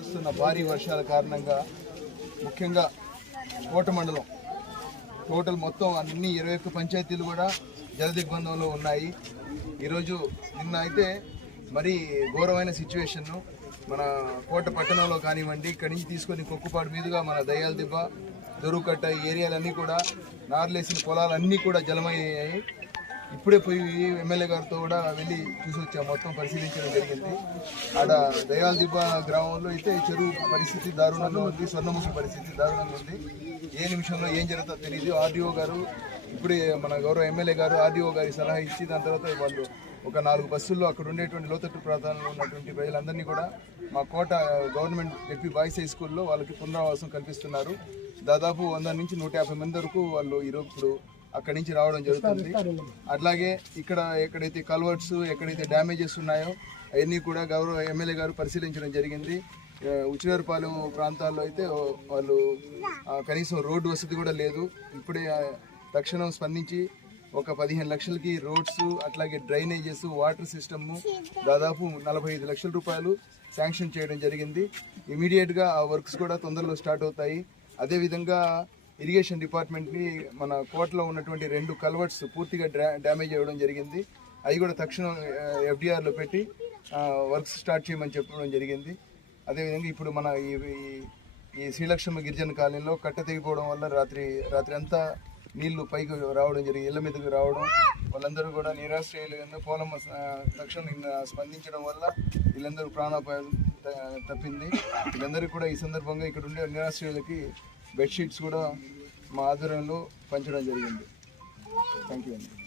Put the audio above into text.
కురుస్తున్న భారీ వర్షాల కారణంగా ముఖ్యంగా కోట మండలం టోటల్ మొత్తం అన్ని 21 పంచాయతీలు కూడా జలదిగ్బంధంలో ఉన్నాయి. ఈరోజు నిన్న అయితే మరీ ఘోరమైన సిచ్యువేషన్ను మన కోట పట్టణంలో కానివ్వండి, ఇక్కడి నుంచి తీసుకొని కొక్కుపాడు మీదుగా మన దయ్యాల దిబ్బ, దొరుకట్ట ఈ ఏరియాలన్నీ కూడా నార్లేసిన పొలాలన్నీ కూడా జలమయ్యాయి. ఇప్పుడే పోయి ఎమ్మెల్యే గారితో కూడా వెళ్ళి చూసి వచ్చాము, మొత్తం పరిశీలించడం జరిగింది. ఆడ దయాల దిబ్బ గ్రామంలో అయితే చెరువు పరిస్థితి దారుణంగా ఉంది, స్వర్ణముఖి పరిస్థితి దారుణంగా ఉంది. ఏ నిమిషంలో ఏం జరుగుతుందో తెలియదు. ఆర్డీఓ గారు ఇప్పుడే మన గౌరవ ఎమ్మెల్యే గారు ఆర్డీఓ గారి సలహా ఇచ్చి దాని తర్వాత వాళ్ళు ఒక 4 బస్సుల్లో అక్కడ ఉండేటువంటి లోతట్టు ప్రాంతాల్లో ఉన్నటువంటి ప్రజలందరినీ కూడా మా కోట గవర్నమెంట్ ఎల్పీ బాయ్స్ హై స్కూల్లో వాళ్ళకి పునరావాసం కల్పిస్తున్నారు. దాదాపు 100 నుంచి 150 మంది వరకు వాళ్ళు ఈరోజు ఇప్పుడు అక్కడి నుంచి రావడం జరుగుతుంది. అట్లాగే ఇక్కడ ఎక్కడైతే కల్వర్ట్స్, ఎక్కడైతే డ్యామేజెస్ ఉన్నాయో అవన్నీ కూడా గౌరవ ఎమ్మెల్యే గారు పరిశీలించడం జరిగింది. ఉచివేరుపాలెం ప్రాంతాల్లో అయితే వాళ్ళు కనీసం రోడ్డు వసతి కూడా లేదు. ఇప్పుడే తక్షణం స్పందించి ఒక 15 లక్షలకి రోడ్స్, అట్లాగే డ్రైనేజెస్, వాటర్ సిస్టమ్ దాదాపు 45 లక్షల రూపాయలు శాంక్షన్ చేయడం జరిగింది. ఇమీడియట్గా ఆ వర్క్స్ కూడా తొందరలో స్టార్ట్ అవుతాయి. అదేవిధంగా ఇరిగేషన్ డిపార్ట్మెంట్ని మన కోటలో ఉన్నటువంటి 2 కల్వర్ట్స్ పూర్తిగా డ్యామేజ్ అవ్వడం జరిగింది. అవి కూడా తక్షణం ఎఫ్డిఆర్లో పెట్టి వర్క్స్ స్టార్ట్ చేయమని చెప్పడం జరిగింది. అదేవిధంగా ఇప్పుడు మన ఈ శ్రీలక్ష్మ గిరిజన కాలనీలో కట్ట తెగిపోవడం వల్ల రాత్రి అంతా నీళ్లు పైకి రావడం జరిగింది, ఇళ్ల మీదకి రావడం. వాళ్ళందరూ కూడా నిరాశ్రయులు పోలమ్మ తక్షణం స్పందించడం వల్ల వీళ్ళందరూ ప్రాణాపాయం తప్పింది. వీళ్ళందరికీ కూడా ఈ సందర్భంగా ఇక్కడ ఉండే నిరాశ్రయులకి బెడ్షీట్స్ కూడా మా ఆధ్వర్యంలో పంచడం జరిగింది. థ్యాంక్ యూ అండి.